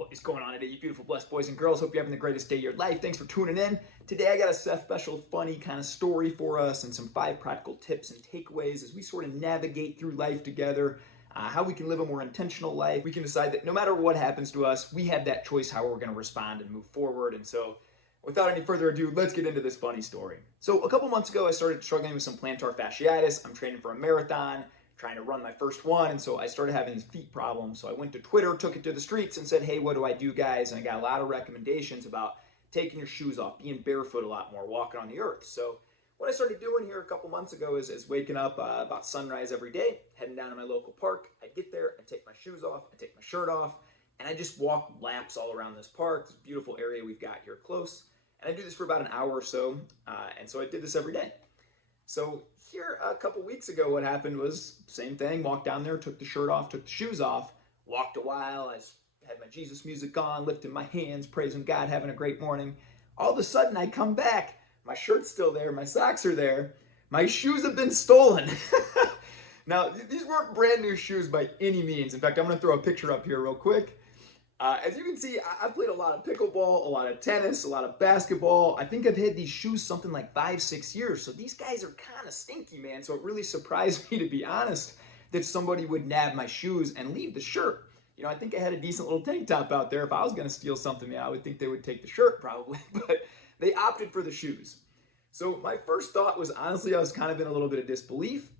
What is going on today, you beautiful, blessed boys and girls? Hope you're having the greatest day of your life. Thanks for tuning in. Today I got a special, funny kind of story for us and some 5 practical tips and takeaways as we sort of navigate through life together, how we can live a more intentional life. We can decide that no matter what happens to us, we have that choice how we're going to respond and move forward. And so without any further ado, let's get into this funny story. So a couple months ago, I started struggling with some plantar fasciitis. I'm training for a marathon, trying to run my first one, and so I started having these feet problems. So I went to Twitter, took it to the streets, and said, hey, what do I do, guys? And I got a lot of recommendations about taking your shoes off, being barefoot a lot more, walking on the earth. So what I started doing here a couple months ago is waking up about sunrise every day, heading down to my local park. I'd get there, I'd take my shoes off, I'd take my shirt off, and I just walk laps all around this park, this beautiful area we've got here close. And I do this for about an hour or so, and so I did this every day. So here a couple weeks ago, what happened was same thing. Walked down there, took the shirt off, took the shoes off, walked a while. I had my Jesus music on, lifting my hands, praising God, having a great morning. All of a sudden, I come back. My shirt's still there. My socks are there. My shoes have been stolen. Now, these weren't brand new shoes by any means. In fact, I'm going to throw a picture up here real quick. As you can see, I've played a lot of pickleball, a lot of tennis, a lot of basketball. I think I've had these shoes something like 5-6 years. So these guys are kind of stinky, man. So it really surprised me, to be honest, that somebody would nab my shoes and leave the shirt. You know, I think I had a decent little tank top out there. If I was going to steal something, yeah, I would think they would take the shirt probably. But they opted for the shoes. So my first thought was, honestly, I was kind of in a little bit of disbelief.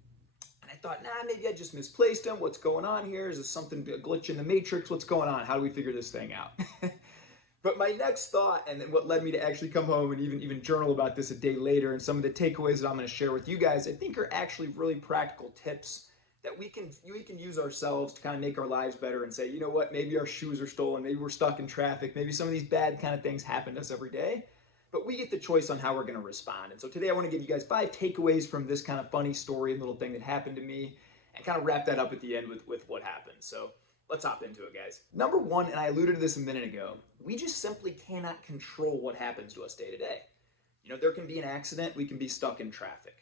I thought, nah, maybe I just misplaced them. What's going on here? Is this something, a glitch in the matrix? What's going on? How do we figure this thing out? But my next thought, and then what led me to actually come home and even journal about this a day later, and some of the takeaways that I'm going to share with you guys, I think are actually really practical tips that we can use ourselves to kind of make our lives better and say, you know what, maybe our shoes are stolen, maybe we're stuck in traffic, maybe some of these bad kind of things happen to us every day. But we get the choice on how we're going to respond. And so today I want to give you guys 5 takeaways from this kind of funny story and little thing that happened to me, and kind of wrap that up at the end with what happened. So let's hop into it, guys. Number 1, and I alluded to this a minute ago, we just simply cannot control what happens to us day to day. You know, there can be an accident, we can be stuck in traffic.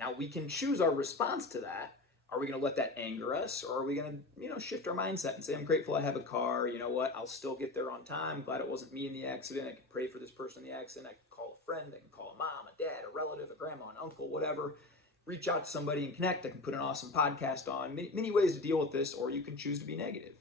Now we can choose our response to that. Are we going to let that anger us, or are we going to, shift our mindset and say, I'm grateful I have a car. You know what? I'll still get there on time. Glad it wasn't me in the accident. I can pray for this person in the accident. I can call a friend. I can call a mom, a dad, a relative, a grandma, an uncle, whatever. Reach out to somebody and connect. I can put an awesome podcast on. Many ways to deal with this, or you can choose to be negative.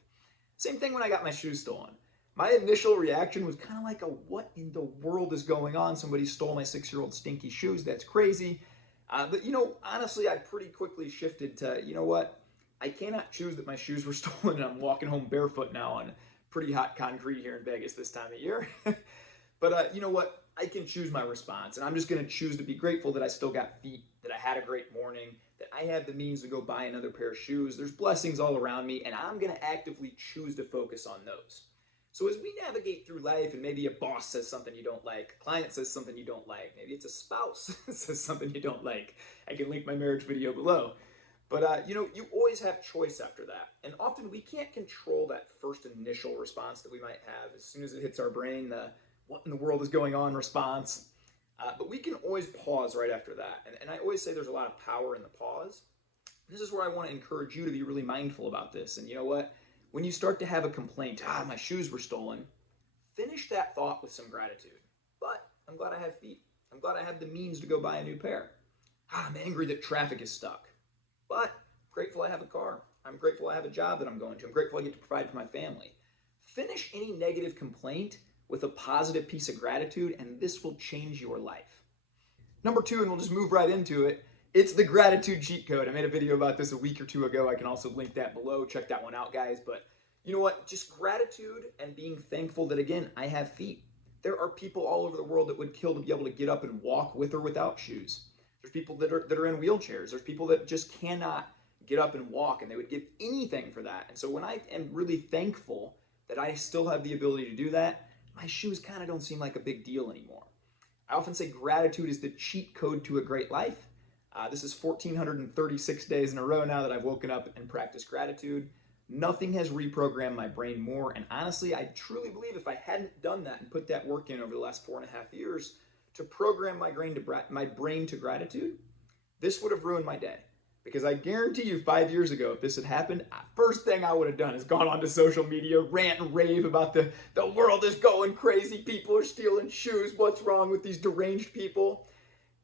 Same thing when I got my shoes stolen. My initial reaction was kind of like what in the world is going on? Somebody stole my 6-year-old stinky shoes. That's crazy. But, honestly, I pretty quickly shifted to, you know what? I cannot choose that my shoes were stolen and I'm walking home barefoot now on pretty hot concrete here in Vegas this time of year. But you know what? I can choose my response, and I'm just going to choose to be grateful that I still got feet, that I had a great morning, that I have the means to go buy another pair of shoes. There's blessings all around me, and I'm going to actively choose to focus on those. So as we navigate through life, and maybe a boss says something you don't like, a client says something you don't like, maybe it's a spouse that says something you don't like. I can link my marriage video below. But, you always have choice after that. And often we can't control that first initial response that we might have. As soon as it hits our brain, the what in the world is going on response. But we can always pause right after that. And I always say there's a lot of power in the pause. This is where I want to encourage you to be really mindful about this. And you know what? When you start to have a complaint, my shoes were stolen, finish that thought with some gratitude. But I'm glad I have feet. I'm glad I have the means to go buy a new pair. I'm angry that traffic is stuck. But I'm grateful I have a car. I'm grateful I have a job that I'm going to. I'm grateful I get to provide for my family. Finish any negative complaint with a positive piece of gratitude, and this will change your life. Number 2, and we'll just move right into it, it's the gratitude cheat code. I made a video about this a week or 2 ago. I can also link that below. Check that one out, guys. But you know what? Just gratitude and being thankful that, again, I have feet. There are people all over the world that would kill to be able to get up and walk with or without shoes. There's people that are in wheelchairs. There's people that just cannot get up and walk, and they would give anything for that. And so when I am really thankful that I still have the ability to do that, my shoes kind of don't seem like a big deal anymore. I often say gratitude is the cheat code to a great life. This is 1,436 days in a row now that I've woken up and practiced gratitude. Nothing has reprogrammed my brain more. And honestly, I truly believe if I hadn't done that and put that work in over the last 4.5 years to program my brain to gratitude, this would have ruined my day. Because I guarantee you 5 years ago, if this had happened, first thing I would have done is gone onto social media, rant and rave about the world is going crazy, people are stealing shoes, what's wrong with these deranged people?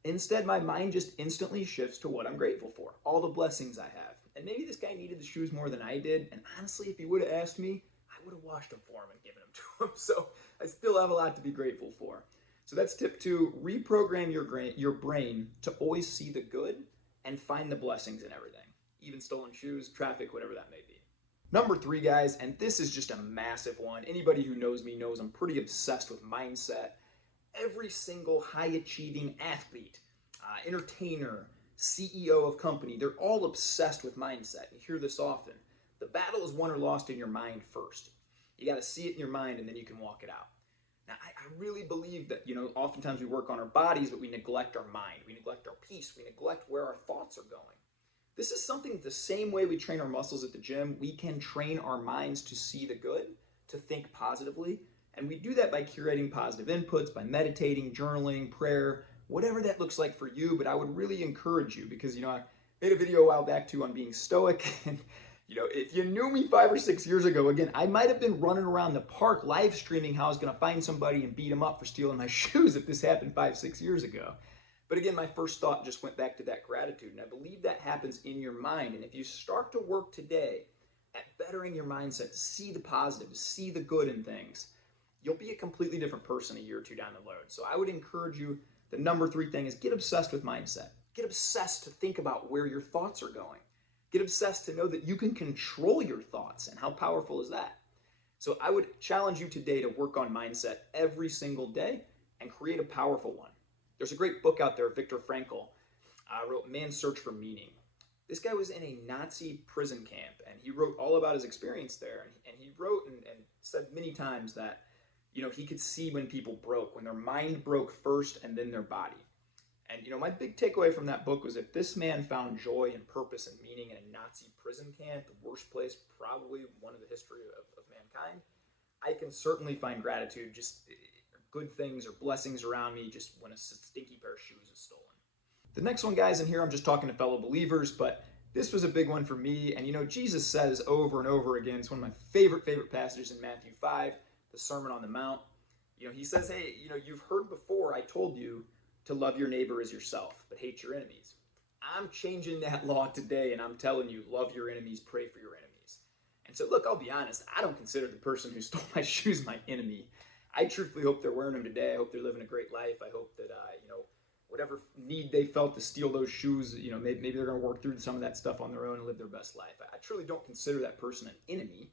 Instead, my mind just instantly shifts to what I'm grateful for, all the blessings I have. And maybe this guy needed the shoes more than I did, and honestly, if he would have asked me, I would have washed them for him and given them to him. So I still have a lot to be grateful for. So that's tip 2, reprogram your brain to always see the good and find the blessings in everything, even stolen shoes, traffic, whatever that may be. Number 3, guys, and this is just a massive one. Anybody who knows me knows I'm pretty obsessed with mindset. Every single high-achieving athlete, entertainer, CEO of company, they're all obsessed with mindset. You hear this often. The battle is won or lost in your mind first. You got to see it in your mind, and then you can walk it out. Now, I really believe that, oftentimes we work on our bodies, but we neglect our mind. We neglect our peace. We neglect where our thoughts are going. This is something the same way we train our muscles at the gym, we can train our minds to see the good, to think positively. And we do that by curating positive inputs, by meditating, journaling, prayer, whatever that looks like for you. But I would really encourage you because, I made a video a while back too on being stoic. And, if you knew me 5 or 6 years ago, again, I might have been running around the park live streaming how I was going to find somebody and beat him up for stealing my shoes if this happened 5, 6 years ago. But again, my first thought just went back to that gratitude. And I believe that happens in your mind. And if you start to work today at bettering your mindset, to see the positive, to see the good in things, you'll be a completely different person a year or two down the road. So I would encourage you, the number 3 thing is get obsessed with mindset. Get obsessed to think about where your thoughts are going. Get obsessed to know that you can control your thoughts. And how powerful is that? So I would challenge you today to work on mindset every single day and create a powerful one. There's a great book out there, Viktor Frankl wrote Man's Search for Meaning. This guy was in a Nazi prison camp, and he wrote all about his experience there. And he wrote and said many times that, he could see when people broke, when their mind broke first and then their body. And, my big takeaway from that book was if this man found joy and purpose and meaning in a Nazi prison camp, the worst place probably one of the history of mankind, I can certainly find gratitude, just good things or blessings around me just when a stinky pair of shoes is stolen. The next one, guys, in here I'm just talking to fellow believers, but this was a big one for me. And, Jesus says over and over again, it's one of my favorite passages in Matthew 5, the Sermon on the Mount. He says, hey, you've heard before I told you to love your neighbor as yourself, but hate your enemies. I'm changing that law today, and I'm telling you, love your enemies, pray for your enemies. And so, look, I'll be honest, I don't consider the person who stole my shoes my enemy. I truthfully hope they're wearing them today. I hope they're living a great life. I hope that, whatever need they felt to steal those shoes, maybe they're going to work through some of that stuff on their own and live their best life. I truly don't consider that person an enemy,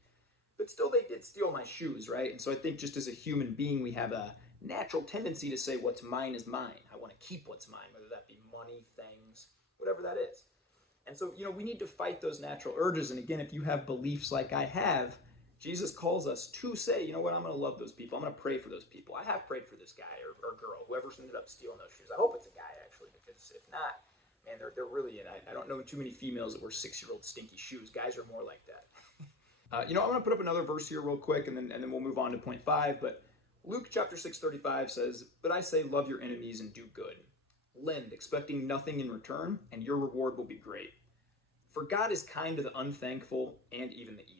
but still they did steal my shoes, right? And so I think just as a human being, we have a natural tendency to say what's mine is mine. I want to keep what's mine, whether that be money, things, whatever that is. And so, we need to fight those natural urges. And again, if you have beliefs like I have, Jesus calls us to say, you know what, I'm going to love those people. I'm going to pray for those people. I have prayed for this guy or girl, whoever's ended up stealing those shoes. I hope it's a guy, actually, because if not, man, they're really, and I don't know too many females that wear 6-year-old stinky shoes. Guys are more like that. I'm going to put up another verse here real quick, and then we'll move on to point 5. But Luke chapter 6:35 says, but I say love your enemies and do good. Lend, expecting nothing in return, and your reward will be great. For God is kind to the unthankful and even the evil.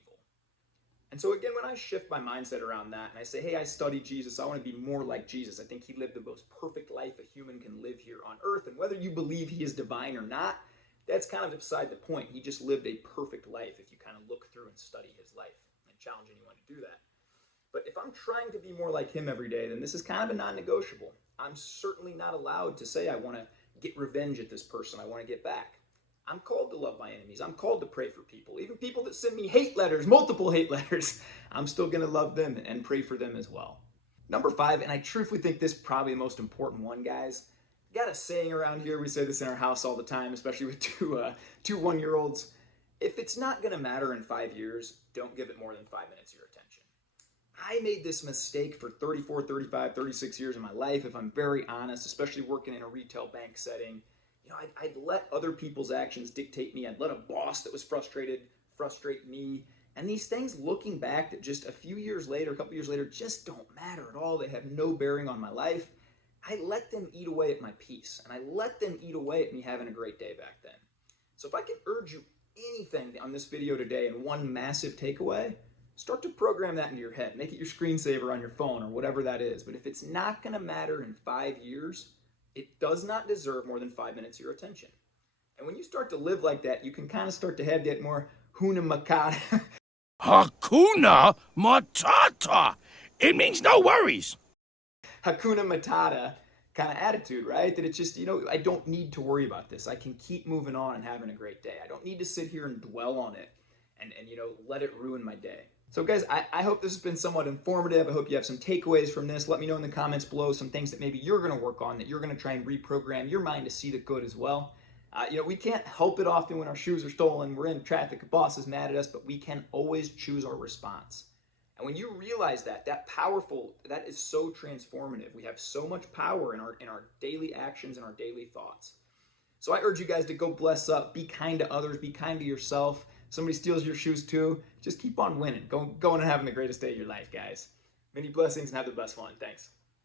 And so again, when I shift my mindset around that, and I say, hey, I study Jesus, I want to be more like Jesus. I think he lived the most perfect life a human can live here on earth. And whether you believe he is divine or not, that's kind of beside the point. He just lived a perfect life if you kind of look through and study his life. And challenge anyone to do that. But if I'm trying to be more like him every day, then this is kind of a non-negotiable. I'm certainly not allowed to say I want to get revenge at this person. I want to get back. I'm called to love my enemies. I'm called to pray for people. Even people that send me hate letters, multiple hate letters, I'm still going to love them and pray for them as well. Number 5, and I truthfully think this is probably the most important one, guys. Got a saying around here. We say this in our house all the time, especially with two 1-year-olds. If it's not going to matter in 5 years, don't give it more than 5 minutes of your attention. I made this mistake for 34, 35, 36 years of my life, if I'm very honest, especially working in a retail bank setting. I'd let other people's actions dictate me. I'd let a boss that was frustrated frustrate me. And these things, looking back, that just a few years later, a couple years later, just don't matter at all. They have no bearing on my life. I let them eat away at my peace. And I let them eat away at me having a great day back then. So if I can urge you anything on this video today and one massive takeaway, start to program that into your head. Make it your screensaver on your phone or whatever that is. But if it's not going to matter in 5 years, it does not deserve more than 5 minutes of your attention. And when you start to live like that, you can kind of start to have that more Huna Makata. Hakuna Matata. It means no worries. Hakuna Matata kind of attitude, right? That it's just, I don't need to worry about this. I can keep moving on and having a great day. I don't need to sit here and dwell on it and let it ruin my day. So guys, I hope this has been somewhat informative. I hope you have some takeaways from this. Let me know in the comments below some things that maybe you're going to work on, that you're going to try and reprogram your mind to see the good as well. We can't help it often when our shoes are stolen, we're in traffic, a boss is mad at us, but we can always choose our response. And when you realize that is so transformative. We have so much power in our daily actions and our daily thoughts. So I urge you guys to go bless up, be kind to others, be kind to yourself. Somebody steals your shoes too, just keep on winning. Going and having the greatest day of your life, guys. Many blessings and have the best one. Thanks.